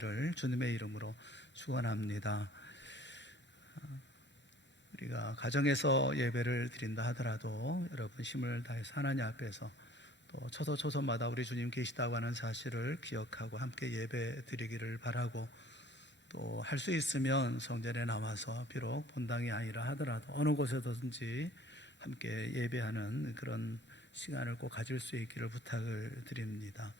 를 주님의 이름으로 축원합니다. 우리가 가정에서 예배를 드린다 하더라도 여러분 힘을 다해서 하나님 앞에서 또 초소초소마다 우리 주님 계시다고 하는 사실을 기억하고 함께 예배 드리기를 바라고, 또 할 수 있으면 성전에 나와서 비록 본당이 아니라 하더라도 어느 곳에든지 함께 예배하는 그런 시간을 꼭 가질 수 있기를 부탁을 드립니다.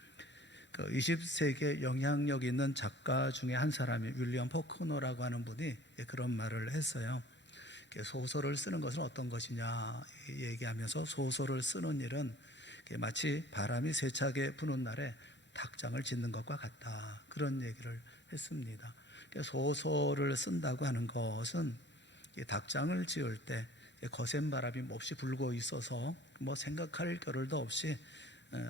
20세기에 영향력 있는 작가 중에 한 사람이 윌리엄 포크너라고 하는 분이 그런 말을 했어요. 소설을 쓰는 것은 어떤 것이냐 얘기하면서, 소설을 쓰는 일은 마치 바람이 세차게 부는 날에 닭장을 짓는 것과 같다, 그런 얘기를 했습니다. 소설을 쓴다고 하는 것은 닭장을 지을 때 거센 바람이 몹시 불고 있어서 생각할 겨를도 없이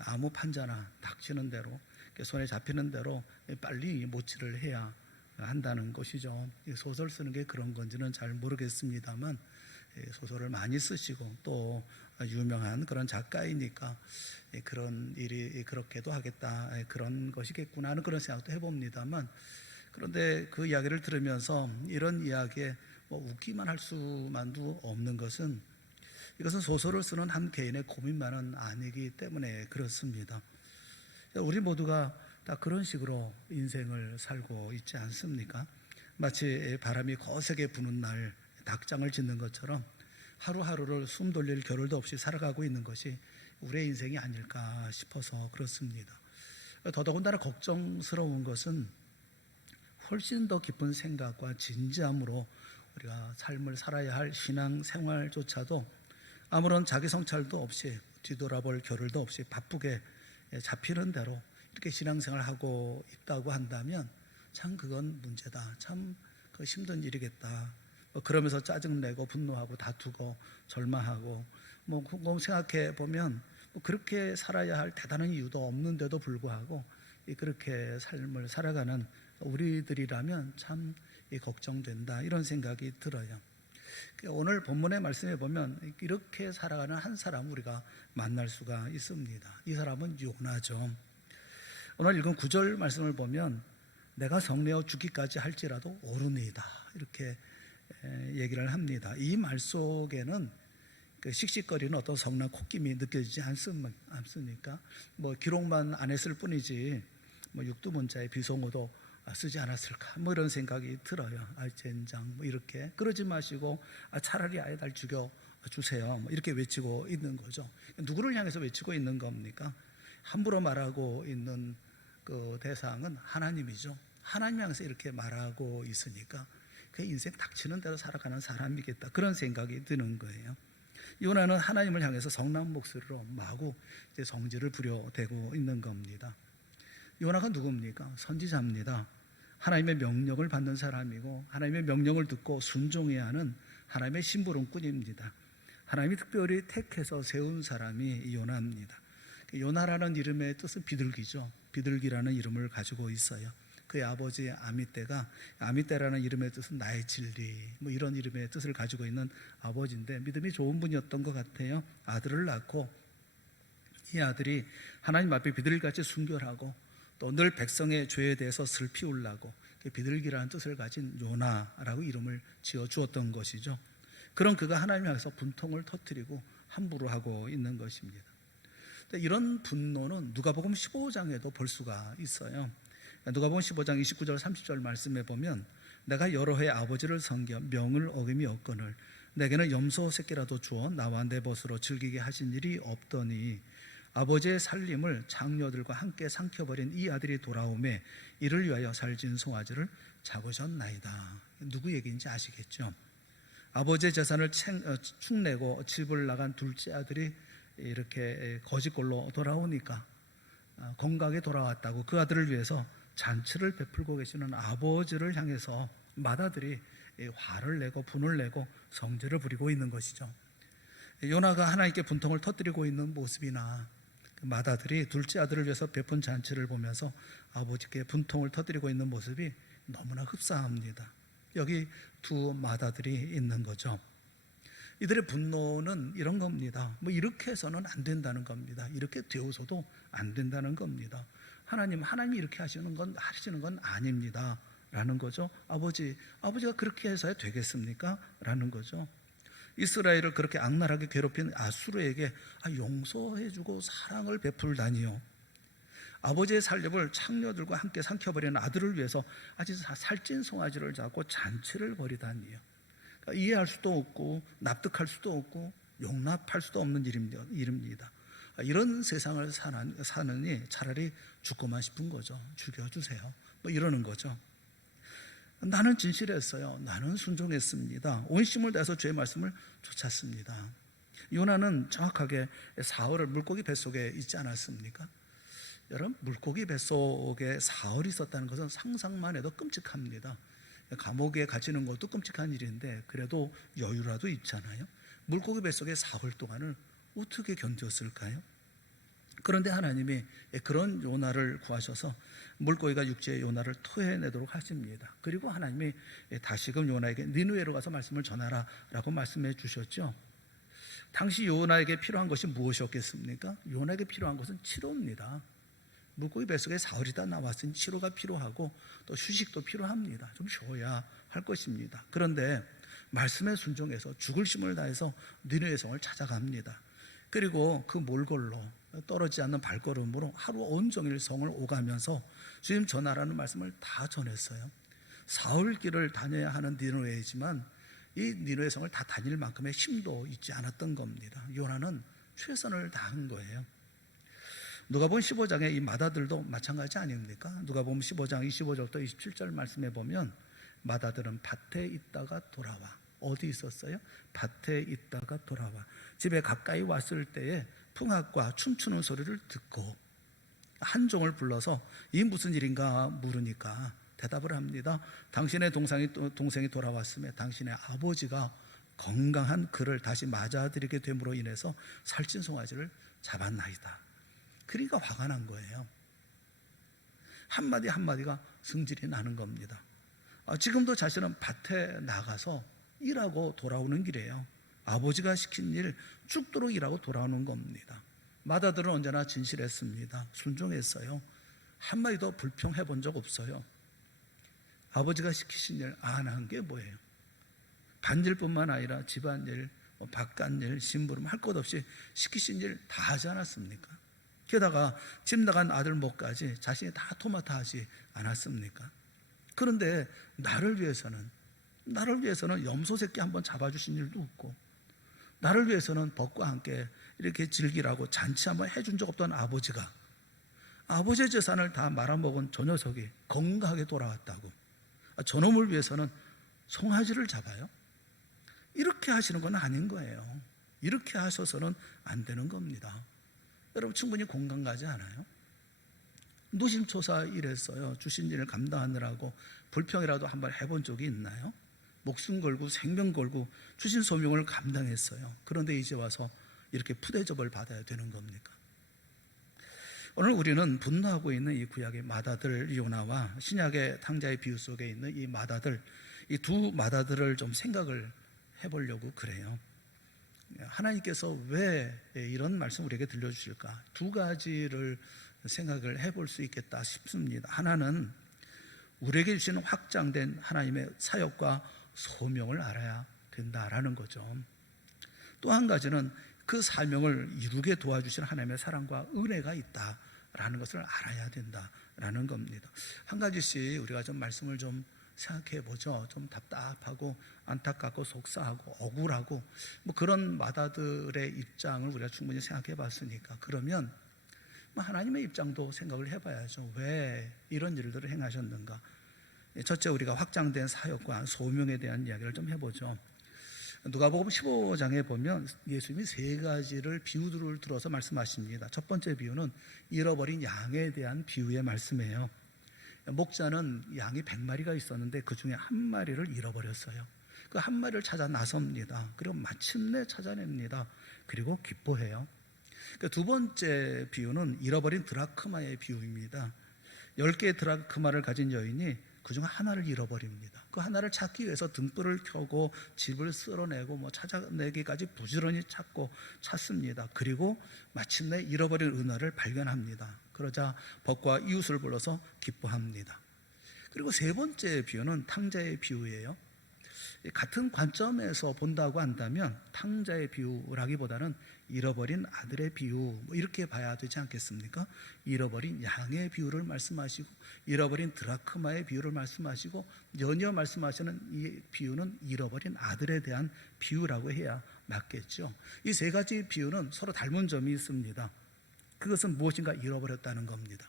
아무 판자나 닥치는 대로, 손에 잡히는 대로 빨리 모치를 해야 한다는 것이죠. 소설 쓰는 게 그런 건지는 잘 모르겠습니다만, 소설을 많이 쓰시고 또 유명한 그런 작가이니까 그런 일이 그렇게도 하겠다, 그런 것이겠구나 하는 그런 생각도 해봅니다만, 그런데 그 이야기를 들으면서 이런 이야기에 웃기만 할 수만도 없는 것은, 이것은 소설을 쓰는 한 개인의 고민만은 아니기 때문에 그렇습니다. 우리 모두가 다 그런 식으로 인생을 살고 있지 않습니까? 마치 바람이 거세게 부는 날 닭장을 짓는 것처럼 하루하루를 숨 돌릴 겨를도 없이 살아가고 있는 것이 우리의 인생이 아닐까 싶어서 그렇습니다. 더더군다나 걱정스러운 것은 훨씬 더 깊은 생각과 진지함으로 우리가 삶을 살아야 할 신앙생활조차도 아무런 자기 성찰도 없이, 뒤돌아볼 겨를도 없이 바쁘게 잡히는 대로 이렇게 신앙생활을 하고 있다고 한다면 참 그건 문제다, 참 힘든 일이겠다, 그러면서 짜증내고 분노하고 다투고 절망하고, 생각해 보면 그렇게 살아야 할 대단한 이유도 없는데도 불구하고 그렇게 삶을 살아가는 우리들이라면 참 걱정된다, 이런 생각이 들어요. 오늘 본문의 말씀에 보면 이렇게 살아가는 한 사람 우리가 만날 수가 있습니다. 이 사람은 요나죠. 오늘 읽은 9절 말씀을 보면 내가 성내어 죽기까지 할지라도 오르니이다, 이렇게 얘기를 합니다. 이 말 속에는 씩씩거리는 어떤 성난 콧김이 느껴지지 않습니까? 기록만 안 했을 뿐이지 육두문자의 비속어도 쓰지 않았을까, 이런 생각이 들어요. 젠장 이렇게 그러지 마시고 차라리 아예 날 죽여주세요, 이렇게 외치고 있는 거죠. 누구를 향해서 외치고 있는 겁니까? 함부로 말하고 있는 그 대상은 하나님이죠. 하나님 향해서 이렇게 말하고 있으니까 그 인생 닥치는 대로 살아가는 사람이겠다, 그런 생각이 드는 거예요. 요나는 하나님을 향해서 성난 목소리로 마구 이제 성질을 부려대고 있는 겁니다. 요나가 누굽니까? 선지자입니다. 하나님의 명령을 받는 사람이고 하나님의 명령을 듣고 순종해야 하는 하나님의 심부름꾼입니다. 하나님이 특별히 택해서 세운 사람이 요나입니다. 요나라는 이름의 뜻은 비둘기죠. 비둘기라는 이름을 가지고 있어요. 그의 아버지 아미떼라는 이름의 뜻은 나의 진리, 이런 이름의 뜻을 가지고 있는 아버지인데 믿음이 좋은 분이었던 것 같아요. 아들을 낳고 이 아들이 하나님 앞에 비둘기같이 순결하고 또 늘 백성의 죄에 대해서 슬피 울라고 비둘기라는 뜻을 가진 요나라고 이름을 지어 주었던 것이죠. 그런 그가 하나님 향해서 분통을 터뜨리고 함부로 하고 있는 것입니다. 이런 분노는 누가복음 15장에도 볼 수가 있어요. 누가복음 15장 29절 30절 말씀에 보면 내가 여러 해 아버지를 섬겨 명을 어김이 없거늘 내게는 염소 새끼라도 주어 나와 내 벗으로 즐기게 하신 일이 없더니 아버지의 살림을 장녀들과 함께 삼켜버린 이 아들이 돌아오매 이를 위하여 살진 송아지를 잡으셨나이다. 누구 얘기인지 아시겠죠? 아버지의 재산을 축내고 집을 나간 둘째 아들이 이렇게 거지꼴로 돌아오니까 건강하게 돌아왔다고 그 아들을 위해서 잔치를 베풀고 계시는 아버지를 향해서 맏아들이 화를 내고 분을 내고 성질을 부리고 있는 것이죠. 요나가 하나님께 분통을 터뜨리고 있는 모습이나 맏아들이 둘째 아들을 위해서 베푼 잔치를 보면서 아버지께 분통을 터뜨리고 있는 모습이 너무나 흡사합니다. 여기 두 맏아들이 있는 거죠. 이들의 분노는 이런 겁니다. 이렇게 해서는 안 된다는 겁니다. 이렇게 되어서도 안 된다는 겁니다. 하나님이 이렇게 하시는 건 아닙니다 라는 거죠. 아버지가 그렇게 해서야 되겠습니까? 라는 거죠. 이스라엘을 그렇게 악랄하게 괴롭힌 아수르에게 용서해주고 사랑을 베풀다니요. 아버지의 살림을 창녀들과 함께 삼켜버리는 아들을 위해서 아주 살찐 송아지를 잡고 잔치를 벌이다니요. 그러니까 이해할 수도 없고 납득할 수도 없고 용납할 수도 없는 일입니다. 이런 세상을 사느니 차라리 죽고만 싶은 거죠. 죽여주세요. 뭐 이러는 거죠. 나는 진실했어요. 나는 순종했습니다. 온 힘을 다해서 주의 말씀을 쫓았습니다. 요나는 정확하게 사흘을 물고기 뱃속에 있지 않았습니까? 여러분, 물고기 뱃속에 사흘이 있었다는 것은 상상만 해도 끔찍합니다. 감옥에 갇히는 것도 끔찍한 일인데 그래도 여유라도 있잖아요. 물고기 뱃속에 사흘 동안을 어떻게 견뎠을까요? 그런데 하나님이 그런 요나를 구하셔서 물고기가 육지에 요나를 토해내도록 하십니다. 그리고 하나님이 다시금 요나에게 니느웨로 가서 말씀을 전하라 라고 말씀해 주셨죠. 당시 요나에게 필요한 것이 무엇이었겠습니까? 요나에게 필요한 것은 치료입니다. 물고기 뱃속에 사흘이다 나왔으니 치료가 필요하고 또 휴식도 필요합니다. 좀 쉬어야 할 것입니다. 그런데 말씀에 순종해서 죽을 힘을 다해서 니느웨 성을 찾아갑니다. 그리고 그 몰골로 떨어지지 않는 발걸음으로 하루 온종일 성을 오가면서 주님 전하라는 말씀을 다 전했어요. 사흘 길을 다녀야 하는 니느웨이지만 이 니느웨 성을 다 다닐 만큼의 힘도 있지 않았던 겁니다. 요나는 최선을 다한 거예요. 누가복음 15장의 이 마다들도 마찬가지 아닙니까? 누가복음 15장 25절부터 27절 말씀해 보면 마다들은 밭에 있다가 돌아와. 어디 있었어요? 밭에 있다가 돌아와. 집에 가까이 왔을 때에 풍악과 춤추는 소리를 듣고 한 종을 불러서 이 무슨 일인가 물으니까 대답을 합니다. 당신의 동생이 돌아왔음에 당신의 아버지가 건강한 그를 다시 맞아들이게 됨으로 인해서 살찐 송아지를 잡았나이다. 그러니까 화가 난 거예요. 한마디 한마디가 승질이 나는 겁니다. 지금도 자신은 밭에 나가서 일하고 돌아오는 길이에요. 아버지가 시킨 일 죽도록 일하고 돌아오는 겁니다. 마다들은 언제나 진실했습니다. 순종했어요. 한마디도 불평해 본 적 없어요. 아버지가 시키신 일 안 한 게 뭐예요? 반일뿐만 아니라 집안일, 바깥일, 심부름 할 것 없이 시키신 일 다 하지 않았습니까? 게다가 집 나간 아들 목까지 자신이 다 토마토 하지 않았습니까? 그런데 나를 위해서는 염소 새끼 한번 잡아주신 일도 없고, 나를 위해서는 벗과 함께 이렇게 즐기라고 잔치 한번 해준 적 없던 아버지가 아버지의 재산을 다 말아먹은 저 녀석이 건강하게 돌아왔다고, 저놈을 위해서는 송아지를 잡아요? 이렇게 하시는 건 아닌 거예요. 이렇게 하셔서는 안 되는 겁니다. 여러분, 충분히 공감 가지 않아요? 노심초사 일했어요. 주신 일을 감당하느라고 불평이라도 한번 해본 적이 있나요? 목숨 걸고 생명 걸고 주신 소명을 감당했어요. 그런데 이제 와서 이렇게 푸대접을 받아야 되는 겁니까? 오늘 우리는 분노하고 있는 이 구약의 마다들 요나와 신약의 탕자의 비유 속에 있는 이 마다들, 이 두 마다들을 좀 생각을 해보려고 그래요. 하나님께서 왜 이런 말씀 우리에게 들려주실까? 두 가지를 생각을 해볼 수 있겠다 싶습니다. 하나는 우리에게 주시는 확장된 하나님의 사역과 소명을 알아야 된다라는 거죠. 또 한 가지는 그 사명을 이루게 도와주신 하나님의 사랑과 은혜가 있다라는 것을 알아야 된다라는 겁니다. 한 가지씩 우리가 좀 말씀을 좀 생각해 보죠. 좀 답답하고 안타깝고 속상하고 억울하고 뭐 그런 마다들의 입장을 우리가 충분히 생각해 봤으니까, 그러면 하나님의 입장도 생각을 해봐야죠. 왜 이런 일들을 행하셨는가? 첫째, 우리가 확장된 사역과 소명에 대한 이야기를 좀 해보죠. 누가복음 15장에 보면 예수님이 세 가지를 비유들을 들어서 말씀하십니다. 첫 번째 비유는 잃어버린 양에 대한 비유의 말씀이에요. 목자는 양이 100마리가 있었는데 그 중에 한 마리를 잃어버렸어요. 그 한 마리를 찾아 나섭니다. 그리고 마침내 찾아냅니다. 그리고 기뻐해요. 두 번째 비유는 잃어버린 드라크마의 비유입니다. 10개의 드라크마를 가진 여인이 그중 하나를 잃어버립니다. 그 하나를 찾기 위해서 등불을 켜고 집을 쓸어내고 찾아내기까지 부지런히 찾습니다. 그리고 마침내 잃어버린 은화를 발견합니다. 그러자 벗과 이웃을 불러서 기뻐합니다. 그리고 세 번째 비유는 탕자의 비유예요. 같은 관점에서 본다고 한다면 탕자의 비유라기보다는 잃어버린 아들의 비유, 이렇게 봐야 되지 않겠습니까? 잃어버린 양의 비유를 말씀하시고 잃어버린 드라크마의 비유를 말씀하시고 연이어 말씀하시는 이 비유는 잃어버린 아들에 대한 비유라고 해야 맞겠죠. 이 세 가지 비유는 서로 닮은 점이 있습니다. 그것은 무엇인가 잃어버렸다는 겁니다.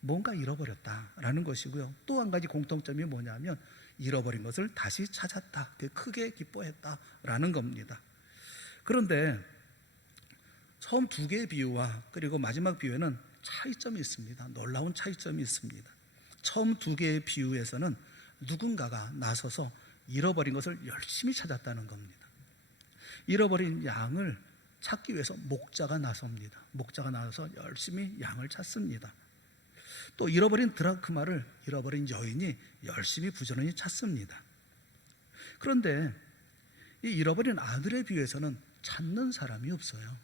뭔가 잃어버렸다라는 것이고요. 또 한 가지 공통점이 뭐냐면 잃어버린 것을 다시 찾았다, 크게 기뻐했다라는 겁니다. 그런데 처음 두 개의 비유와 그리고 마지막 비유에는 차이점이 있습니다. 놀라운 차이점이 있습니다. 처음 두 개의 비유에서는 누군가가 나서서 잃어버린 것을 열심히 찾았다는 겁니다. 잃어버린 양을 찾기 위해서 목자가 나섭니다. 목자가 나서서 열심히 양을 찾습니다. 또 잃어버린 드라크마를 잃어버린 여인이 열심히 부지런히 찾습니다. 그런데 이 잃어버린 아들의 비유에서는 찾는 사람이 없어요.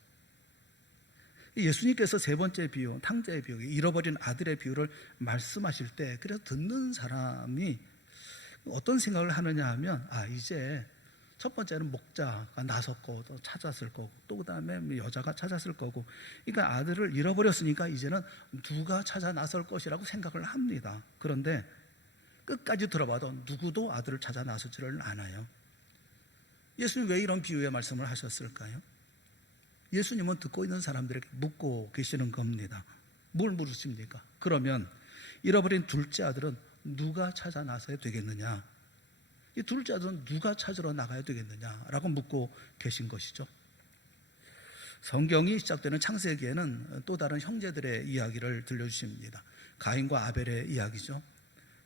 예수님께서 세 번째 비유, 탕자의 비유, 잃어버린 아들의 비유를 말씀하실 때 그래서 듣는 사람이 어떤 생각을 하느냐 하면 이제 첫 번째는 목자가 나섰고 또 찾았을 거고 또 그 다음에 여자가 찾았을 거고, 그러니까 아들을 잃어버렸으니까 이제는 누가 찾아 나설 것이라고 생각을 합니다. 그런데 끝까지 들어봐도 누구도 아들을 찾아 나서지를 않아요. 예수님 왜 이런 비유의 말씀을 하셨을까요? 예수님은 듣고 있는 사람들에게 묻고 계시는 겁니다. 뭘 물으십니까? 그러면 잃어버린 둘째 아들은 누가 찾아 나서야 되겠느냐? 이 둘째 아들은 누가 찾으러 나가야 되겠느냐라고 묻고 계신 것이죠. 성경이 시작되는 창세기에는 또 다른 형제들의 이야기를 들려주십니다. 가인과 아벨의 이야기죠.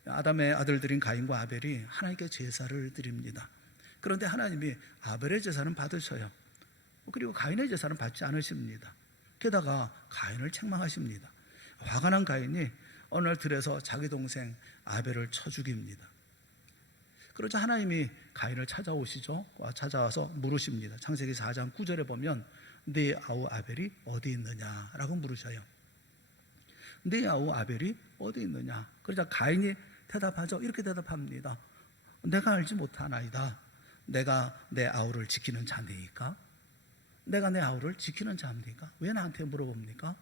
아담의 아들들인 가인과 아벨이 하나님께 제사를 드립니다. 그런데 하나님이 아벨의 제사는 받으셔요. 그리고 가인의 제사는 받지 않으십니다. 게다가 가인을 책망하십니다. 화가 난 가인이 어느 날 들에서 자기 동생 아벨을 쳐 죽입니다. 그러자 하나님이 가인을 찾아오시죠. 찾아와서 물으십니다. 창세기 4장 9절에 보면 네 아우 아벨이 어디 있느냐라고 물으셔요. 네 아우 아벨이 어디 있느냐. 그러자 가인이 대답하죠. 이렇게 대답합니다. 내가 알지 못하나이다. 내가 내 아우를 지키는 자니까. 내가 내 아우를 지키는 자입니까? 왜 나한테 물어봅니까?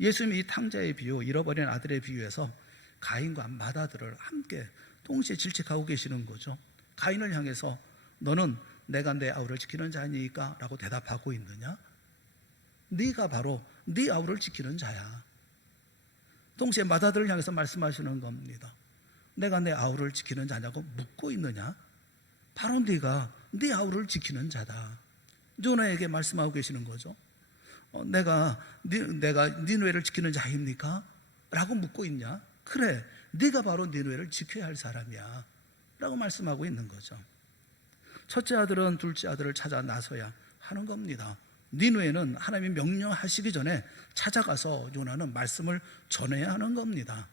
예수님이 이 탕자의 비유, 잃어버린 아들의 비유에서 가인과 맏아들을 함께 동시에 질책하고 계시는 거죠. 가인을 향해서 너는 내가 내 아우를 지키는 자니까 라고 대답하고 있느냐? 네가 바로 네 아우를 지키는 자야. 동시에 맏아들을 향해서 말씀하시는 겁니다. 내가 내 아우를 지키는 자냐고 묻고 있느냐? 바로 네가 네 아우를 지키는 자다. 요나에게 말씀하고 계시는 거죠. 내가 니느웨를 지키는 자입니까? 라고 묻고 있냐? 그래, 네가 바로 니느웨를 지켜야 할 사람이야 라고 말씀하고 있는 거죠. 첫째 아들은 둘째 아들을 찾아 나서야 하는 겁니다. 니느웨는 하나님이 명령하시기 전에 찾아가서 요나는 말씀을 전해야 하는 겁니다.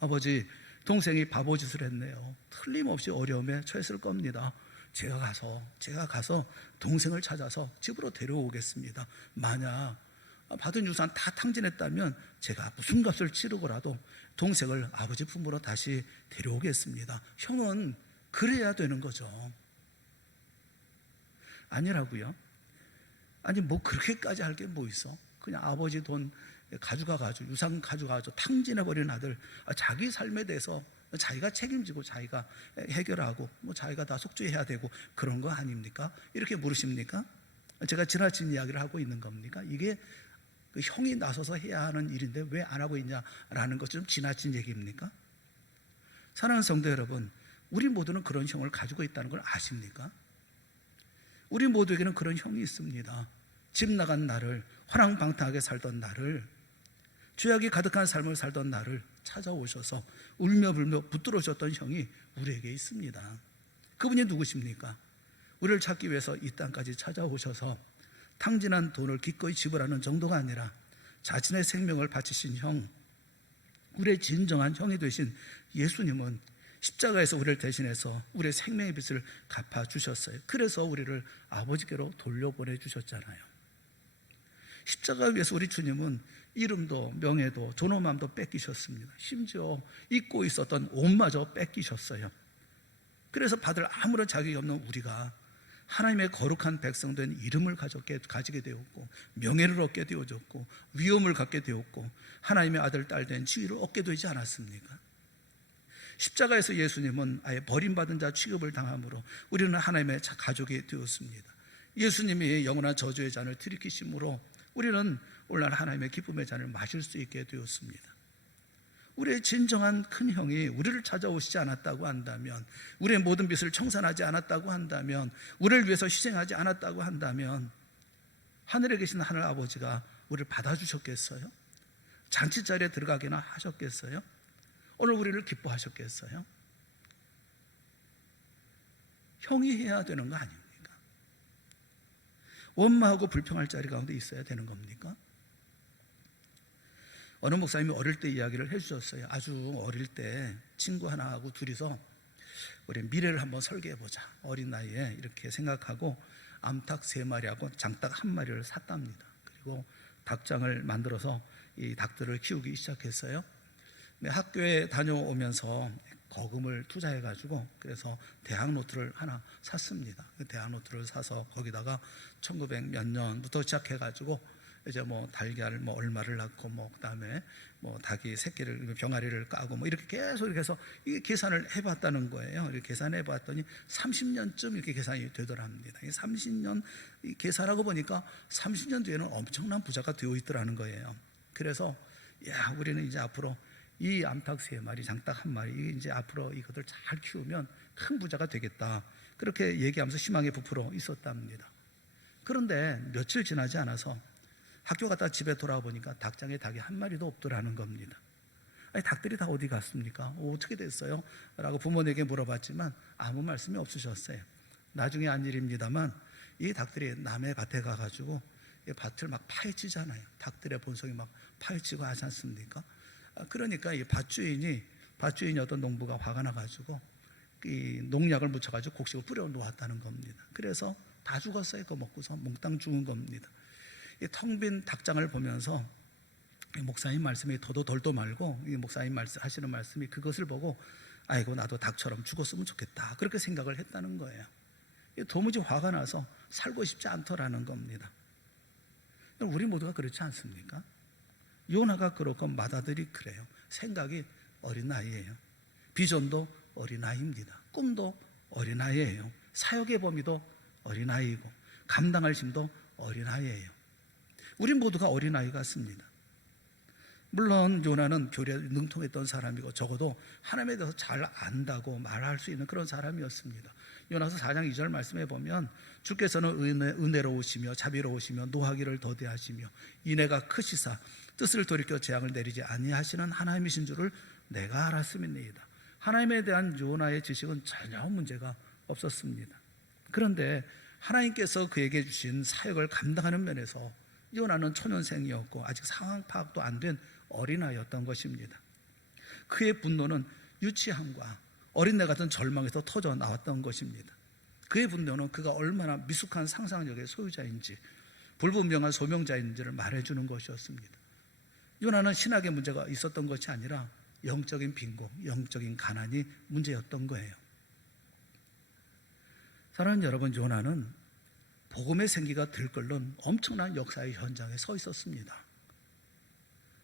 아버지, 동생이 바보짓을 했네요. 틀림없이 어려움에 처했을 겁니다. 제가 가서 동생을 찾아서 집으로 데려오겠습니다. 만약 받은 유산 다 탕진했다면 제가 무슨 값을 치르고라도 동생을 아버지 품으로 다시 데려오겠습니다. 형은 그래야 되는 거죠. 아니라고요? 아니 뭐 그렇게까지 할 게 뭐 있어? 그냥 아버지 돈 가져가가지고 유산 가져가가지고 탕진해버린 아들, 자기 삶에 대해서 자기가 책임지고 자기가 해결하고 뭐 자기가 다 속죄해야 되고 그런 거 아닙니까? 이렇게 물으십니까? 제가 지나친 이야기를 하고 있는 겁니까? 이게 그 형이 나서서 해야 하는 일인데 왜 안 하고 있냐라는 것 좀 지나친 얘기입니까? 사랑하는 성도 여러분, 우리 모두는 그런 형을 가지고 있다는 걸 아십니까? 우리 모두에게는 그런 형이 있습니다. 집 나간 나를, 화랑방탕하게 살던 나를, 죄악이 가득한 삶을 살던 나를 찾아오셔서 울며불며 붙들어주셨던 형이 우리에게 있습니다. 그분이 누구십니까? 우리를 찾기 위해서 이 땅까지 찾아오셔서 탕진한 돈을 기꺼이 지불하는 정도가 아니라 자신의 생명을 바치신 형, 우리의 진정한 형이 되신 예수님은 십자가에서 우리를 대신해서 우리의 생명의 빚을 갚아주셨어요. 그래서 우리를 아버지께로 돌려보내주셨잖아요. 십자가 위에서 우리 주님은 이름도 명예도 존엄함도 뺏기셨습니다. 심지어 잊고 있었던 옷마저 뺏기셨어요. 그래서 받을 아무런 자격이 없는 우리가 하나님의 거룩한 백성된 이름을 가지게 되었고, 명예를 얻게 되어졌고, 위엄을 갖게 되었고, 하나님의 아들 딸 된 지위를 얻게 되지 않았습니까? 십자가에서 예수님은 아예 버림받은 자 취급을 당함으로 우리는 하나님의 가족이 되었습니다. 예수님이 영원한 저주의 잔을 들이키심으로 우리는 오늘날 하나님의 기쁨의 잔을 마실 수 있게 되었습니다. 우리의 진정한 큰 형이 우리를 찾아오시지 않았다고 한다면, 우리의 모든 빚을 청산하지 않았다고 한다면, 우리를 위해서 희생하지 않았다고 한다면 하늘에 계신 하늘 아버지가 우리를 받아주셨겠어요? 잔치자리에 들어가기나 하셨겠어요? 오늘 우리를 기뻐하셨겠어요? 형이 해야 되는 거 아닙니까? 원망하고 불평할 자리 가운데 있어야 되는 겁니까? 어느 목사님이 어릴 때 이야기를 해주셨어요. 아주 어릴 때 친구 하나하고 둘이서 우리 미래를 한번 설계해보자, 어린 나이에 이렇게 생각하고 암탉 3마리하고 장닭 1마리를 샀답니다. 그리고 닭장을 만들어서 이 닭들을 키우기 시작했어요. 학교에 다녀오면서 거금을 투자해가지고 그래서 대학 노트를 하나 샀습니다. 그 대학 노트를 사서 거기다가 1900 몇 년부터 시작해가지고 이제 달걀 얼마를 낳고 그다음에 닭이 새끼를 병아리를 까고 이렇게 계속 이렇게 해서 이게 계산을 해봤다는 거예요. 이렇게 계산해 봤더니 30년쯤 이렇게 계산이 되더랍니다. 30년 계산하고 보니까 30년 뒤에는 엄청난 부자가 되어 있더라는 거예요. 그래서 우리는 이제 앞으로 이 암탉 3마리, 장닭 1마리, 이제 앞으로 이것들 잘 키우면 큰 부자가 되겠다, 그렇게 얘기하면서 희망에 부풀어 있었답니다. 그런데 며칠 지나지 않아서 학교 갔다 집에 돌아와 보니까 닭장에 닭이 1마리도 없더라는 겁니다. 아니, 닭들이 다 어디 갔습니까? 어떻게 됐어요? 라고 부모에게 물어봤지만 아무 말씀이 없으셨어요. 나중에 한 일입니다만 이 닭들이 남의 밭에 가가지고 이 밭을 막 파헤치잖아요. 닭들의 본성이 막 파헤치고 하지 않습니까? 그러니까 이 밭주인이 어떤 농부가 화가 나가지고 이 농약을 묻혀가지고 곡식을 뿌려 놓았다는 겁니다. 그래서 다 죽었어요. 그거 먹고서 몽땅 죽은 겁니다. 이 텅 빈 닭장을 보면서 목사님 말씀이 더도 덜도 말고, 이 목사님 하시는 말씀이 그것을 보고 아이고 나도 닭처럼 죽었으면 좋겠다, 그렇게 생각을 했다는 거예요. 도무지 화가 나서 살고 싶지 않더라는 겁니다. 우리 모두가 그렇지 않습니까? 요나가 그렇고 마다들이 그래요. 생각이 어린아이예요. 비전도 어린아이입니다. 꿈도 어린아이예요. 사역의 범위도 어린아이이고 감당할 힘도 어린아이예요. 우리 모두가 어린아이 같습니다. 물론 요나는 교리에 능통했던 사람이고 적어도 하나님에 대해서 잘 안다고 말할 수 있는 그런 사람이었습니다. 요나서 4장 2절 말씀해 보면 주께서는 은혜로우시며 자비로우시며 노하기를 더디하시며 인애가 크시사 뜻을 돌이켜 재앙을 내리지 아니하시는 하나님이신 줄을 내가 알았음이니이다. 하나님에 대한 요나의 지식은 전혀 문제가 없었습니다. 그런데 하나님께서 그에게 주신 사역을 감당하는 면에서 요나는 초년생이었고 아직 상황 파악도 안 된 어린아이였던 것입니다. 그의 분노는 유치함과 어린애 같은 절망에서 터져 나왔던 것입니다. 그의 분노는 그가 얼마나 미숙한 상상력의 소유자인지 불분명한 소명자인지를 말해주는 것이었습니다. 요나는 신학의 문제가 있었던 것이 아니라 영적인 빈곤, 영적인 가난이 문제였던 거예요. 사랑하는 여러분, 요나는 복음의 생기가 들끓는 엄청난 역사의 현장에 서 있었습니다.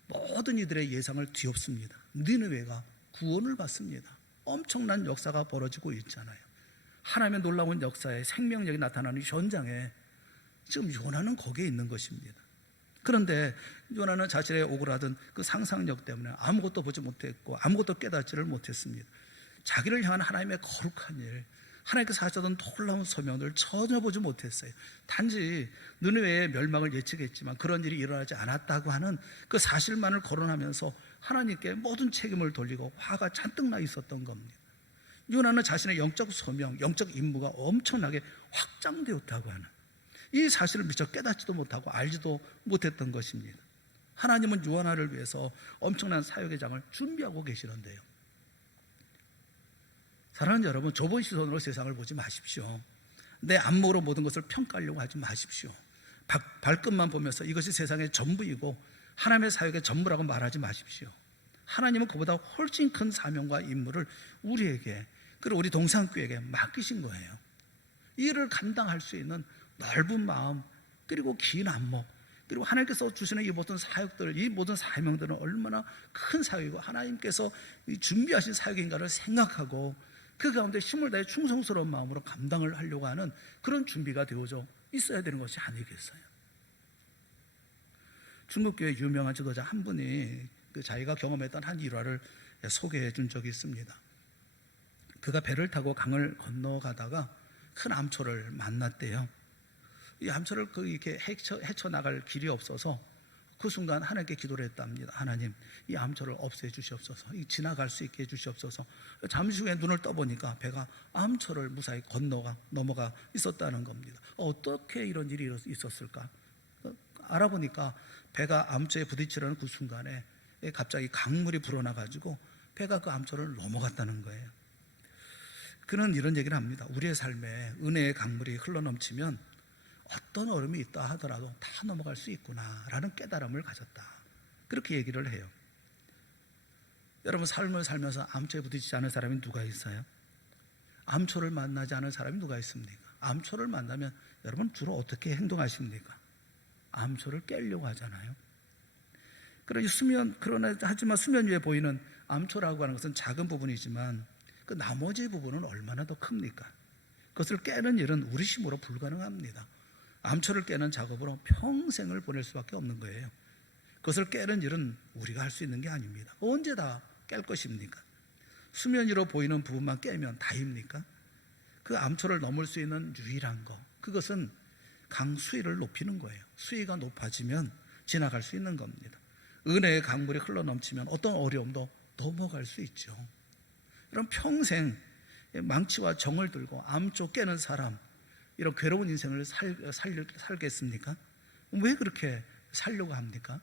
모든 이들의 예상을 뒤엎습니다. 니느웨가 구원을 받습니다. 엄청난 역사가 벌어지고 있잖아요. 하나님의 놀라운 역사에 생명력이 나타나는 현장에 지금 요나는 거기에 있는 것입니다. 그런데 요나는 자신의 오그라든 그 상상력 때문에 아무것도 보지 못했고 아무것도 깨닫지를 못했습니다. 자기를 향한 하나님의 거룩한 일, 하나님께서 하셨던 놀라운 소명을 전혀 보지 못했어요. 단지 느느웨의 멸망을 예측했지만 그런 일이 일어나지 않았다고 하는 그 사실만을 거론하면서 하나님께 모든 책임을 돌리고 화가 잔뜩 나 있었던 겁니다. 요나는 자신의 영적 소명, 영적 임무가 엄청나게 확장되었다고 하는 이 사실을 미처 깨닫지도 못하고 알지도 못했던 것입니다. 하나님은 요나를 위해서 엄청난 사역의 장을 준비하고 계시는데요. 사랑하는 여러분, 좁은 시선으로 세상을 보지 마십시오. 내 안목으로 모든 것을 평가하려고 하지 마십시오. 발끝만 보면서 이것이 세상의 전부이고 하나님의 사역의 전부라고 말하지 마십시오. 하나님은 그보다 훨씬 큰 사명과 임무를 우리에게, 그리고 우리 동산교회에게 맡기신 거예요. 이 일을 감당할 수 있는 넓은 마음, 그리고 긴 안목, 그리고 하나님께서 주시는 이 모든 사역들, 이 모든 사명들은 얼마나 큰 사역이고 하나님께서 준비하신 사역인가를 생각하고 그 가운데 힘을 다해 충성스러운 마음으로 감당을 하려고 하는 그런 준비가 되어져 있어야 되는 것이 아니겠어요? 중국교회 유명한 지도자 한 분이 자기가 경험했던 한 일화를 소개해 준 적이 있습니다. 그가 배를 타고 강을 건너가다가 큰 암초를 만났대요. 이 암초를 이렇게 헤쳐나갈 길이 없어서 그 순간 하나님께 기도를 했답니다. 하나님, 이 암초를 없애 주시옵소서, 지나갈 수 있게 해 주시옵소서. 잠시 후에 눈을 떠보니까 배가 암초를 무사히 넘어가 있었다는 겁니다. 어떻게 이런 일이 있었을까? 알아보니까 배가 암초에 부딪히려는 그 순간에 갑자기 강물이 불어나가지고 배가 그 암초를 넘어갔다는 거예요. 그는 이런 얘기를 합니다. 우리의 삶에 은혜의 강물이 흘러넘치면 어떤 어려움이 있다 하더라도 다 넘어갈 수 있구나라는 깨달음을 가졌다, 그렇게 얘기를 해요. 여러분, 삶을 살면서 암초에 부딪히지 않은 사람이 누가 있어요? 암초를 만나지 않은 사람이 누가 있습니까? 암초를 만나면 여러분 주로 어떻게 행동하십니까? 암초를 깨려고 하잖아요. 하지만 수면 위에 보이는 암초라고 하는 것은 작은 부분이지만 그 나머지 부분은 얼마나 더 큽니까? 그것을 깨는 일은 우리 힘으로 불가능합니다. 암초를 깨는 작업으로 평생을 보낼 수밖에 없는 거예요. 그것을 깨는 일은 우리가 할 수 있는 게 아닙니다. 언제 다 깰 것입니까? 수면 위로 보이는 부분만 깨면 다입니까? 그 암초를 넘을 수 있는 유일한 것, 그것은 강 수위를 높이는 거예요. 수위가 높아지면 지나갈 수 있는 겁니다. 은혜의 강물이 흘러넘치면 어떤 어려움도 넘어갈 수 있죠. 이런 평생 망치와 정을 들고 암초 깨는 사람, 이런 괴로운 인생을 살겠습니까? 왜 그렇게 살려고 합니까?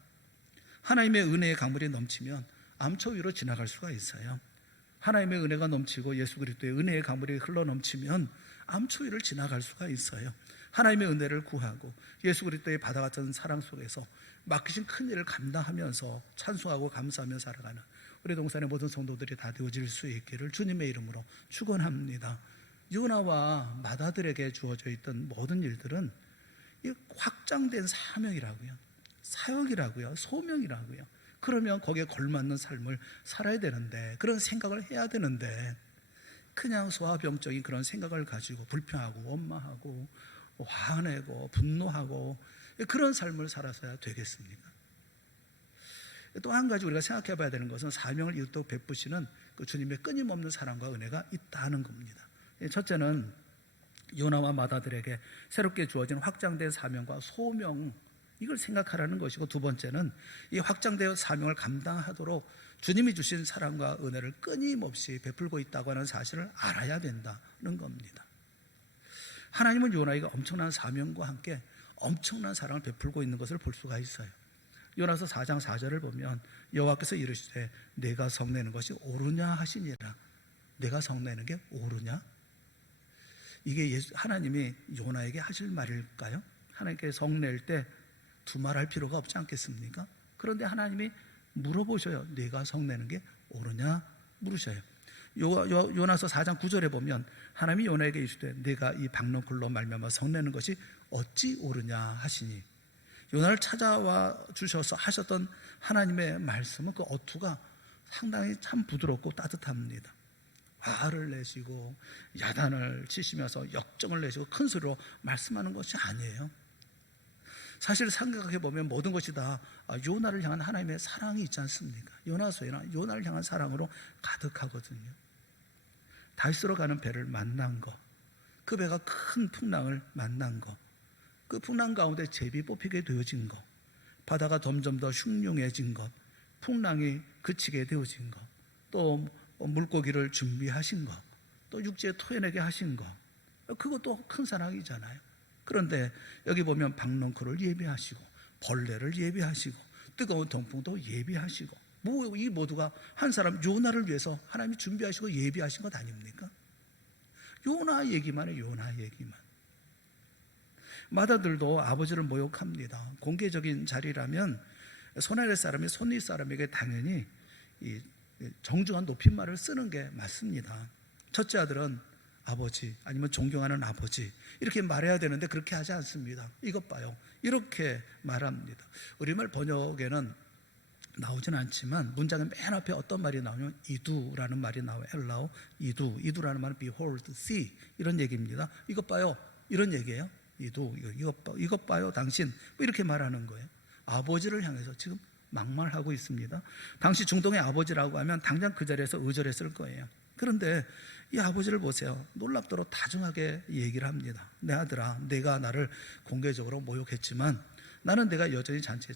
하나님의 은혜의 강물이 넘치면 암초 위로 지나갈 수가 있어요. 하나님의 은혜가 넘치고 예수 그리스도의 은혜의 강물이 흘러넘치면 암초 위를 지나갈 수가 있어요. 하나님의 은혜를 구하고 예수 그리스도의 바다 같은 사랑 속에서 맡기신 큰 일을 감당하면서 찬송하고 감사하며 살아가는 우리 동산의 모든 성도들이 다 되어질 수 있기를 주님의 이름으로 축원합니다. 요나와 마다들에게 주어져 있던 모든 일들은 확장된 사명이라고요, 사역이라고요, 소명이라고요. 그러면 거기에 걸맞는 삶을 살아야 되는데, 그런 생각을 해야 되는데, 그냥 소아병적인 그런 생각을 가지고 불평하고 원망하고 화내고 분노하고 그런 삶을 살아서야 되겠습니까? 또 한 가지 우리가 생각해 봐야 되는 것은 사명을 이웃도 베푸시는 그 주님의 끊임없는 사랑과 은혜가 있다는 겁니다. 첫째는 요나와 마다들에게 새롭게 주어진 확장된 사명과 소명, 이걸 생각하라는 것이고, 두 번째는 이 확장된 사명을 감당하도록 주님이 주신 사랑과 은혜를 끊임없이 베풀고 있다고 하는 사실을 알아야 된다는 겁니다. 하나님은 요나에게 엄청난 사명과 함께 엄청난 사랑을 베풀고 있는 것을 볼 수가 있어요. 요나서 4장 4절을 보면 여호와께서 이르시되 내가 성내는 것이 옳으냐 하시니라. 내가 성내는 게 옳으냐? 이게 하나님이 요나에게 하실 말일까요? 하나님께 성낼 때 두말할 필요가 없지 않겠습니까? 그런데 하나님이 물어보셔요. 내가 성내는 게 옳으냐 물으셔요. 요나서 4장 9절에 보면 하나님이 요나에게 이르시되 내가 이 박넝쿨로 말미암아 성내는 것이 어찌 옳으냐 하시니, 요나를 찾아와 주셔서 하셨던 하나님의 말씀은 그 어투가 상당히 참 부드럽고 따뜻합니다. 화를 내시고 야단을 치시면서 역정을 내시고 큰 소리로 말씀하는 것이 아니에요. 사실 생각해 보면 모든 것이 다 요나를 향한 하나님의 사랑이 있지 않습니까? 요나서에는 요나를 향한 사랑으로 가득하거든요. 다윗으로 가는 배를 만난 것, 그 배가 큰 풍랑을 만난 것, 그 풍랑 가운데 제비 뽑히게 되어진 것, 바다가 점점 더 흉흉해진 것, 풍랑이 그치게 되어진 것, 또 물고기를 준비하신 것, 또 육지에 토해내게 하신 것, 그것도 큰 사랑이잖아요. 그런데 여기 보면 박넝쿨을 예비하시고 벌레를 예비하시고 뜨거운 동풍도 예비하시고, 이 모두가 한 사람 요나를 위해서 하나님이 준비하시고 예비하신 것 아닙니까? 요나 얘기만 해요. 요나 얘기만. 마다들도 아버지를 모욕합니다. 공개적인 자리라면 손아래 사람이 손윗 사람에게 당연히 이 정중한 높임말을 쓰는 게 맞습니다. 첫째 아들은 아버지, 아니면 존경하는 아버지, 이렇게 말해야 되는데 그렇게 하지 않습니다. 이것 봐요, 이렇게 말합니다. 우리말 번역에는 나오진 않지만 문장의 맨 앞에 어떤 말이 나오냐면 이두라는 말이 나와요. 헬라어 이두라는 말은 behold, see 이런 얘기입니다. 이것 봐요, 이런 얘기예요. 이것 봐요 당신, 뭐 이렇게 말하는 거예요. 아버지를 향해서 지금 막말하고 있습니다. 당시 중동의 아버지라고 하면 당장 그 자리에서 의절했을 거예요. 그런데 이 아버지를 보세요. 놀랍도록 다정하게 얘기를 합니다. 내 아들아, 내가 나를 공개적으로 모욕했지만 나는 내가 여전히 잔치에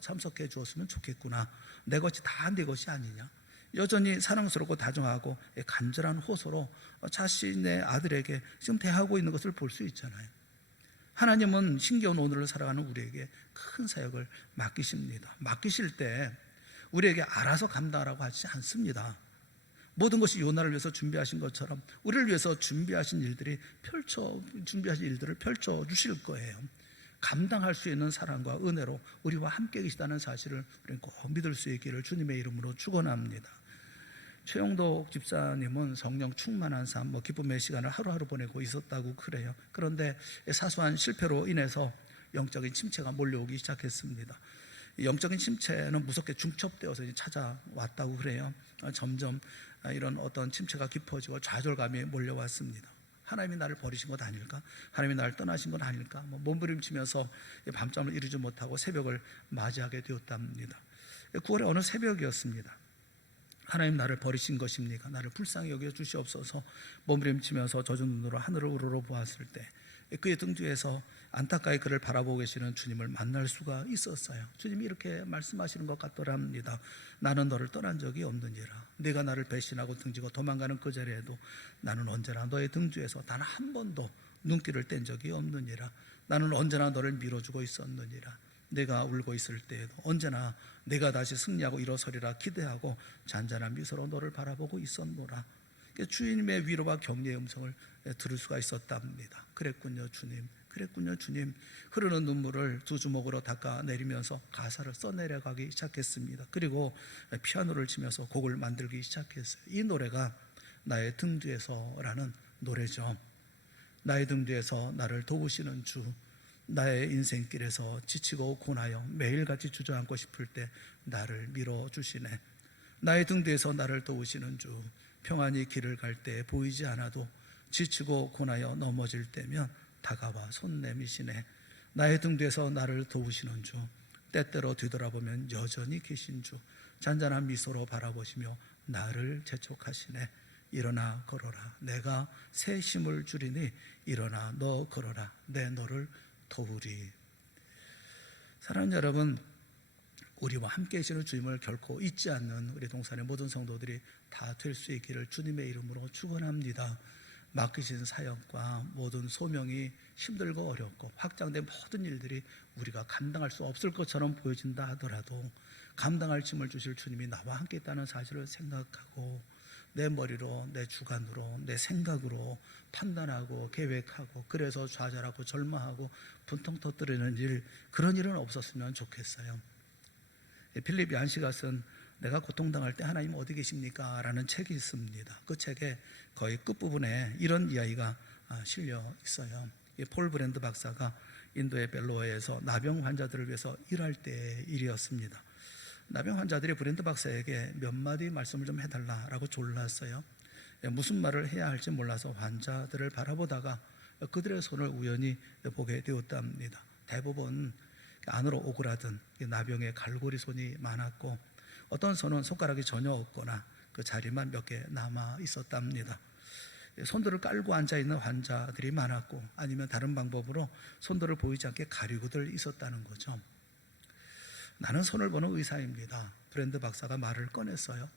참석해 주었으면 좋겠구나. 내 것이 다 네 것이 아니냐. 여전히 사랑스럽고 다정하고 간절한 호소로 자신의 아들에게 지금 대하고 있는 것을 볼 수 있잖아요. 하나님은 신기한 오늘을 살아가는 우리에게 큰 사역을 맡기십니다. 맡기실 때 우리에게 알아서 감당하라고 하지 않습니다. 모든 것이 요나를 위해서 준비하신 것처럼 우리를 위해서 준비하신 일들을 펼쳐 주실 거예요. 감당할 수 있는 사랑과 은혜로 우리와 함께 계시다는 사실을 우리는 꼭 믿을 수 있기를 주님의 이름으로 축원합니다. 최영도 집사님은 성령 충만한 삶, 기쁨의 시간을 하루하루 보내고 있었다고 그래요. 그런데 사소한 실패로 인해서 영적인 침체가 몰려오기 시작했습니다. 영적인 침체는 무섭게 중첩되어서 찾아왔다고 그래요. 점점 이런 어떤 침체가 깊어지고 좌절감이 몰려왔습니다. 하나님이 나를 버리신 것 아닐까? 하나님이 나를 떠나신 것 아닐까? 몸부림치면서 밤잠을 이루지 못하고 새벽을 맞이하게 되었답니다. 9월의 어느 새벽이었습니다. 하나님 나를 버리신 것입니까? 나를 불쌍히 여겨 주시옵소서. 몸부림치면서 젖은 눈으로 하늘을 우러러 보았을 때 그의 등 뒤에서 안타까이 그를 바라보고 계시는 주님을 만날 수가 있었어요. 주님이 이렇게 말씀하시는 것 같더랍니다. 나는 너를 떠난 적이 없느니라. 네가 나를 배신하고 등지고 도망가는 그 자리에도 나는 언제나 너의 등 뒤에서 단 한 번도 눈길을 뗀 적이 없느니라. 나는 언제나 너를 밀어주고 있었느니라. 내가 울고 있을 때에도 언제나 내가 다시 승리하고 일어서리라 기대하고 잔잔한 미소로 너를 바라보고 있었노라. 주님의 위로와 격려의 음성을 들을 수가 있었답니다. 그랬군요 주님, 그랬군요 주님. 흐르는 눈물을 두 주먹으로 닦아내리면서 가사를 써내려가기 시작했습니다. 그리고 피아노를 치면서 곡을 만들기 시작했어요. 이 노래가 나의 등 뒤에서라는 노래죠. 나의 등 뒤에서 나를 도우시는 주, 나의 인생길에서 지치고 고나여 매일같이 주저앉고 싶을 때 나를 밀어주시네. 나의 등 뒤에서 나를 도우시는 주, 평안히 길을 갈 때 보이지 않아도 지치고 고나여 넘어질 때면 다가와 손 내미시네. 나의 등 뒤에서 나를 도우시는 주, 때때로 뒤돌아보면 여전히 계신 주, 잔잔한 미소로 바라보시며 나를 재촉하시네. 일어나 걸어라. 내가 새 힘을 주리니 일어나 너 걸어라. 내 너를 도우리. 사랑하는 여러분, 우리와 함께 계시는 주님을 결코 잊지 않는 우리 동산의 모든 성도들이 다 될 수 있기를 주님의 이름으로 축원합니다. 맡기신 사역과 모든 소명이 힘들고 어렵고 확장된 모든 일들이 우리가 감당할 수 없을 것처럼 보여진다 하더라도 감당할 힘을 주실 주님이 나와 함께 있다는 사실을 생각하고 내 머리로, 내 주관으로, 내 생각으로 판단하고 계획하고 그래서 좌절하고 절망하고 분통 터뜨리는 일, 그런 일은 없었으면 좋겠어요. 필립 얀시가 쓴 내가 고통당할 때 하나님 어디 계십니까? 라는 책이 있습니다. 그 책의 거의 끝부분에 이런 이야기가 실려 있어요. 폴 브랜드 박사가 인도의 벨로어에서 나병 환자들을 위해서 일할 때의 일이었습니다. 나병 환자들이 브랜드 박사에게 몇 마디 말씀을 좀 해달라고 졸랐어요. 무슨 말을 해야 할지 몰라서 환자들을 바라보다가 그들의 손을 우연히 보게 되었답니다. 대부분 안으로 오그라든 나병의 갈고리 손이 많았고 어떤 손은 손가락이 전혀 없거나 그 자리만 몇 개 남아 있었답니다. 손들을 깔고 앉아있는 환자들이 많았고 아니면 다른 방법으로 손들을 보이지 않게 가리고들 있었다는 거죠. 나는 손을 보는 의사입니다. 브랜드 박사가 말을 꺼냈어요.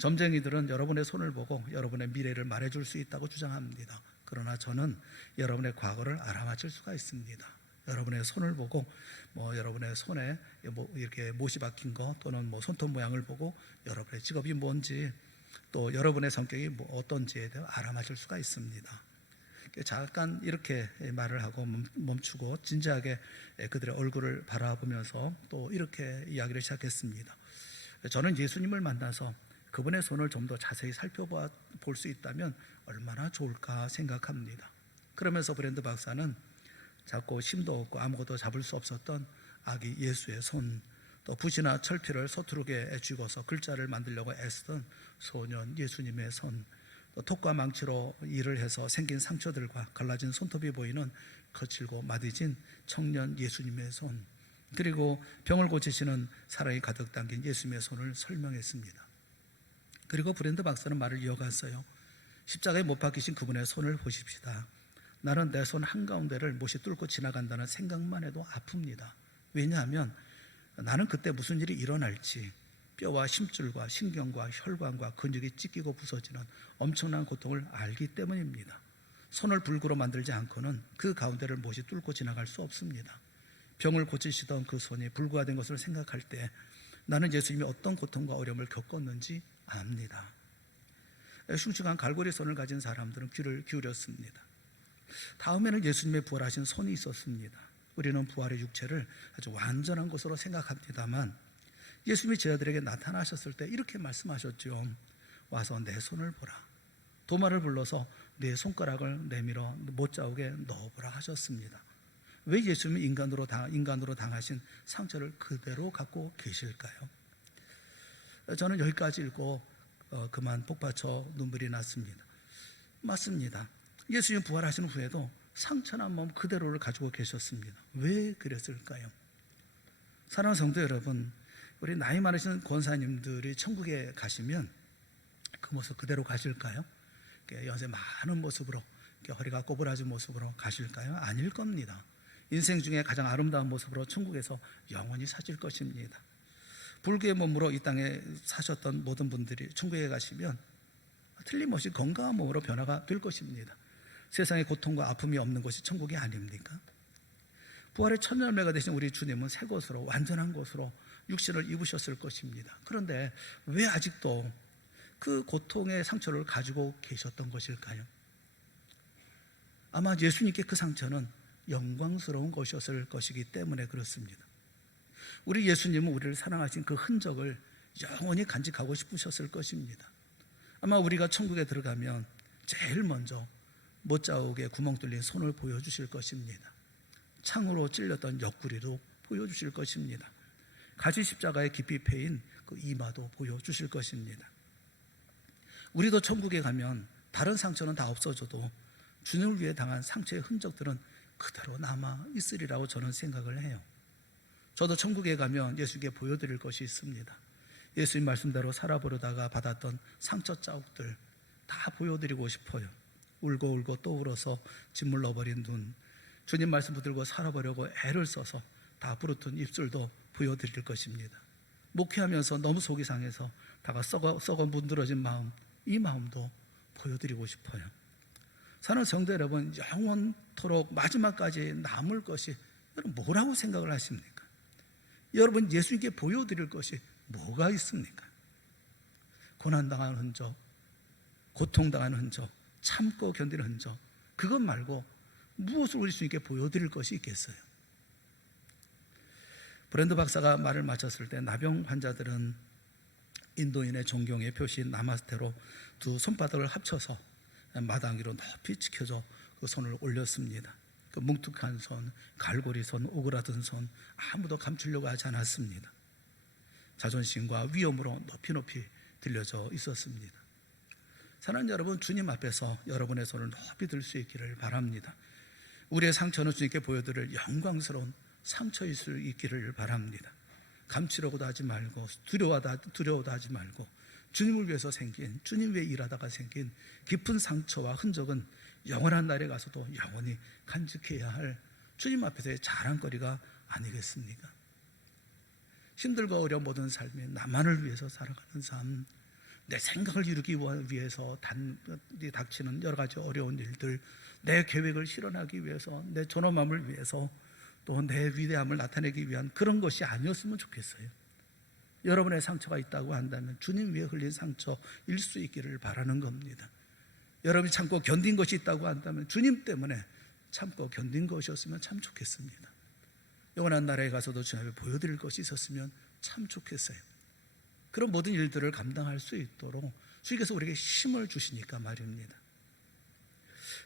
점쟁이들은 여러분의 손을 보고 여러분의 미래를 말해줄 수 있다고 주장합니다. 그러나 저는 여러분의 과거를 알아맞힐 수가 있습니다. 여러분의 손을 보고 여러분의 손에 이렇게 못이 박힌 거 또는 손톱 모양을 보고 여러분의 직업이 뭔지 또 여러분의 성격이 어떤지에 대해 알아맞힐 수가 있습니다. 잠깐 이렇게 말을 하고 멈추고 진지하게 그들의 얼굴을 바라보면서 또 이렇게 이야기를 시작했습니다. 저는 예수님을 만나서 그분의 손을 좀 더 자세히 살펴볼 수 있다면 얼마나 좋을까 생각합니다. 그러면서 브랜드 박사는 작고 힘도 없고 아무것도 잡을 수 없었던 아기 예수의 손, 또 붓이나 철피를 서투르게 쥐고서 글자를 만들려고 애쓰던 소년 예수님의 손, 또 톱과 망치로 일을 해서 생긴 상처들과 갈라진 손톱이 보이는 거칠고 마디진 청년 예수님의 손, 그리고 병을 고치시는 사랑이 가득 담긴 예수님의 손을 설명했습니다. 그리고 브랜드 박사는 말을 이어갔어요. 십자가에 못 박히신 그분의 손을 보십시다. 나는 내 손 한가운데를 못이 뚫고 지나간다는 생각만 해도 아픕니다. 왜냐하면 나는 그때 무슨 일이 일어날지, 뼈와 심줄과 신경과 혈관과 근육이 찢기고 부서지는 엄청난 고통을 알기 때문입니다. 손을 불구로 만들지 않고는 그 가운데를 못이 뚫고 지나갈 수 없습니다. 병을 고치시던 그 손이 불구화된 것을 생각할 때 나는 예수님이 어떤 고통과 어려움을 겪었는지 압니다. 흉측한 갈고리 손을 가진 사람들은 귀를 기울였습니다. 다음에는 예수님의 부활하신 손이 있었습니다. 우리는 부활의 육체를 아주 완전한 것으로 생각합니다만 예수님이 제자들에게 나타나셨을 때 이렇게 말씀하셨죠. 와서 내 손을 보라. 도마를 불러서 내 손가락을 내밀어 못자국에 넣어보라 하셨습니다. 왜 예수님이 인간으로 당하신 상처를 그대로 갖고 계실까요? 저는 여기까지 읽고 그만 복받쳐 눈물이 났습니다. 맞습니다. 예수님 부활하신 후에도 상처난 몸 그대로를 가지고 계셨습니다. 왜 그랬을까요? 사랑하는 성도 여러분, 우리 나이 많으신 권사님들이 천국에 가시면 그 모습 그대로 가실까요? 연세 많은 모습으로, 허리가 꼬부라진 모습으로 가실까요? 아닐 겁니다. 인생 중에 가장 아름다운 모습으로 천국에서 영원히 사실 것입니다. 불교의 몸으로 이 땅에 사셨던 모든 분들이 천국에 가시면 틀림없이 건강한 몸으로 변화가 될 것입니다. 세상에 고통과 아픔이 없는 곳이 천국이 아닙니까? 부활의 첫 열매가 되신 우리 주님은 새 것으로, 완전한 것으로 육신을 입으셨을 것입니다. 그런데 왜 아직도 그 고통의 상처를 가지고 계셨던 것일까요? 아마 예수님께 그 상처는 영광스러운 것이었을 것이기 때문에 그렇습니다. 우리 예수님은 우리를 사랑하신 그 흔적을 영원히 간직하고 싶으셨을 것입니다. 아마 우리가 천국에 들어가면 제일 먼저 못자국에 구멍 뚫린 손을 보여주실 것입니다. 창으로 찔렸던 옆구리도 보여주실 것입니다. 가지 십자가에 깊이 패인 그 이마도 보여주실 것입니다. 우리도 천국에 가면 다른 상처는 다 없어져도 주님을 위해 당한 상처의 흔적들은 그대로 남아 있으리라고 저는 생각을 해요. 저도 천국에 가면 예수님께 보여드릴 것이 있습니다. 예수님 말씀대로 살아보려다가 받았던 상처 자국들 다 보여드리고 싶어요. 울고 울고 또 울어서 짓물 넣어버린 눈, 주님 말씀 붙들고 살아보려고 애를 써서 다 부르튼 입술도 보여드릴 것입니다. 목회하면서 너무 속이 상해서 다가 썩어 문드러진 마음, 이 마음도 보여드리고 싶어요. 사는 성도 여러분, 영원토록 마지막까지 남을 것이 여러분 뭐라고 생각을 하십니까? 여러분 예수님께 보여드릴 것이 뭐가 있습니까? 고난당한 흔적, 고통당한 흔적, 참고 견디는 흔적, 그것 말고 무엇을 우리 주님께 보여드릴 것이 있겠어요? 브랜드 박사가 말을 마쳤을 때 나병 환자들은 인도인의 존경의 표시인 나마스테로 두 손바닥을 합쳐서 마당 위로 높이 지켜줘 그 손을 올렸습니다. 그 뭉툭한 손, 갈고리 손, 오그라든 손 아무도 감추려고 하지 않았습니다. 자존심과 위엄으로 높이 들려져 있었습니다. 사랑하는 여러분, 주님 앞에서 여러분의 손을 높이 들 수 있기를 바랍니다. 우리의 상처는 주님께 보여드릴 영광스러운 상처일 수 있기를 바랍니다. 감추려고도 하지 말고 두려워도 하지 말고 주님을 위해서 생긴, 주님 위해 일하다가 생긴 깊은 상처와 흔적은 영원한 날에 가서도 영원히 간직해야 할 주님 앞에서의 자랑거리가 아니겠습니까? 힘들고 어려운 모든 삶에 나만을 위해서 살아가는 삶, 내 생각을 이루기 위해서 닥치는 여러 가지 어려운 일들, 내 계획을 실현하기 위해서, 내 존엄함을 위해서, 또 내 위대함을 나타내기 위한 그런 것이 아니었으면 좋겠어요. 여러분의 상처가 있다고 한다면 주님 위에 흘린 상처일 수 있기를 바라는 겁니다. 여러분이 참고 견딘 것이 있다고 한다면 주님 때문에 참고 견딘 것이었으면 참 좋겠습니다. 영원한 나라에 가서도 주님 앞에 보여드릴 것이 있었으면 참 좋겠어요. 그런 모든 일들을 감당할 수 있도록 주님께서 우리에게 힘을 주시니까 말입니다.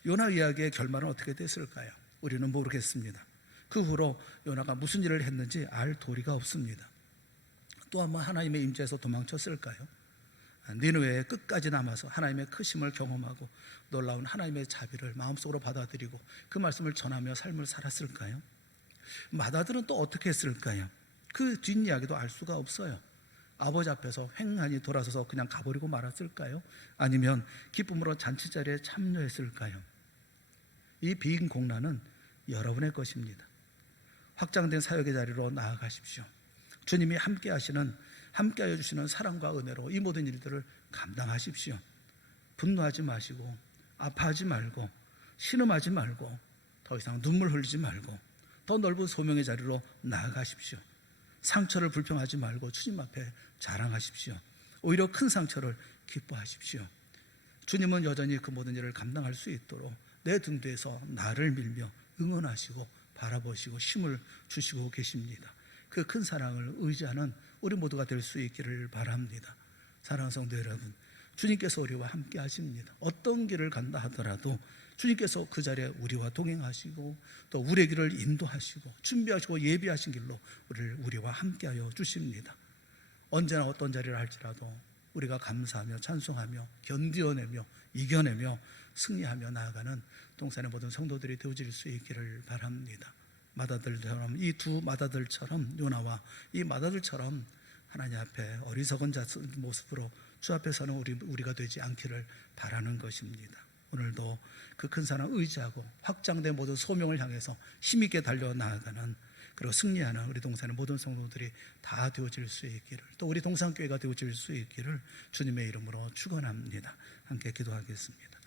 요나 이야기의 결말은 어떻게 됐을까요? 우리는 모르겠습니다. 그 후로 요나가 무슨 일을 했는지 알 도리가 없습니다. 또 한 번 하나님의 임재에서 도망쳤을까요? 니느웨에 끝까지 남아서 하나님의 크심을 경험하고 놀라운 하나님의 자비를 마음속으로 받아들이고 그 말씀을 전하며 삶을 살았을까요? 마다들은 또 어떻게 했을까요? 그 뒷이야기도 알 수가 없어요. 아버지 앞에서 횡하니 돌아서서 그냥 가버리고 말았을까요? 아니면 기쁨으로 잔치자리에 참여했을까요? 이 비인공란은 여러분의 것입니다. 확장된 사역의 자리로 나아가십시오. 주님이 함께하여 주시는 사랑과 은혜로 이 모든 일들을 감당하십시오. 분노하지 마시고 아파하지 말고 신음하지 말고 더 이상 눈물 흘리지 말고 더 넓은 소명의 자리로 나아가십시오. 상처를 불평하지 말고 주님 앞에 자랑하십시오. 오히려 큰 상처를 기뻐하십시오. 주님은 여전히 그 모든 일을 감당할 수 있도록 내 등 뒤에서 나를 밀며 응원하시고 바라보시고 힘을 주시고 계십니다. 그 큰 사랑을 의지하는 우리 모두가 될 수 있기를 바랍니다. 사랑하는 성도 여러분, 주님께서 우리와 함께 하십니다. 어떤 길을 간다 하더라도 주님께서 그 자리에 우리와 동행하시고 또 우리의 길을 인도하시고 준비하시고 예비하신 길로 우리와 함께하여 주십니다. 언제나 어떤 자리를 할지라도 우리가 감사하며 찬송하며 견디어내며 이겨내며 승리하며 나아가는 동산의 모든 성도들이 되어질 수 있기를 바랍니다. 마다들처럼, 이 두 마다들처럼, 요나와 이 마다들처럼 하나님 앞에 어리석은 모습으로 주 앞에 서는 우리가 되지 않기를 바라는 것입니다. 오늘도 그 큰 사랑 의지하고 확장된 모든 소명을 향해서 힘있게 달려나가는, 그리고 승리하는 우리 동산의 모든 성도들이 다 되어질 수 있기를, 또 우리 동산교회가 되어질 수 있기를 주님의 이름으로 축원합니다. 함께 기도하겠습니다.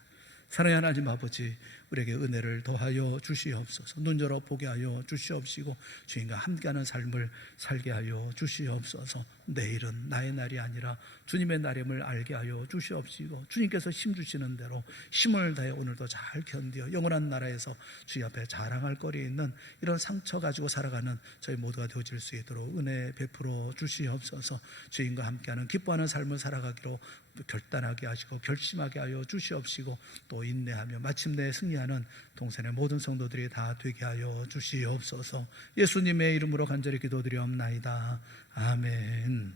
사랑의 하나님 아버지, 우리에게 은혜를 더하여 주시옵소서. 눈 열어 보게 하여 주시옵시고 주님과 함께하는 삶을 살게 하여 주시옵소서. 내일은 나의 날이 아니라 주님의 날임을 알게 하여 주시옵시고 주님께서 힘 주시는 대로 힘을 다해 오늘도 잘 견디어 영원한 나라에서 주님 앞에 자랑할 거리에 있는 이런 상처 가지고 살아가는 저희 모두가 되어질 수 있도록 은혜 베풀어 주시옵소서. 주님과 함께하는 기뻐하는 삶을 살아가기로 결단하게 하시고 결심하게 하여 주시옵시고 또 인내하며 마침내 승리하는 동산의 모든 성도들이 다 되게 하여 주시옵소서. 예수님의 이름으로 간절히 기도드리옵나이다. 아멘.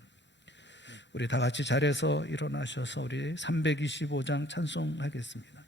우리 다 같이 자리에서 일어나셔서 우리 325장 찬송하겠습니다.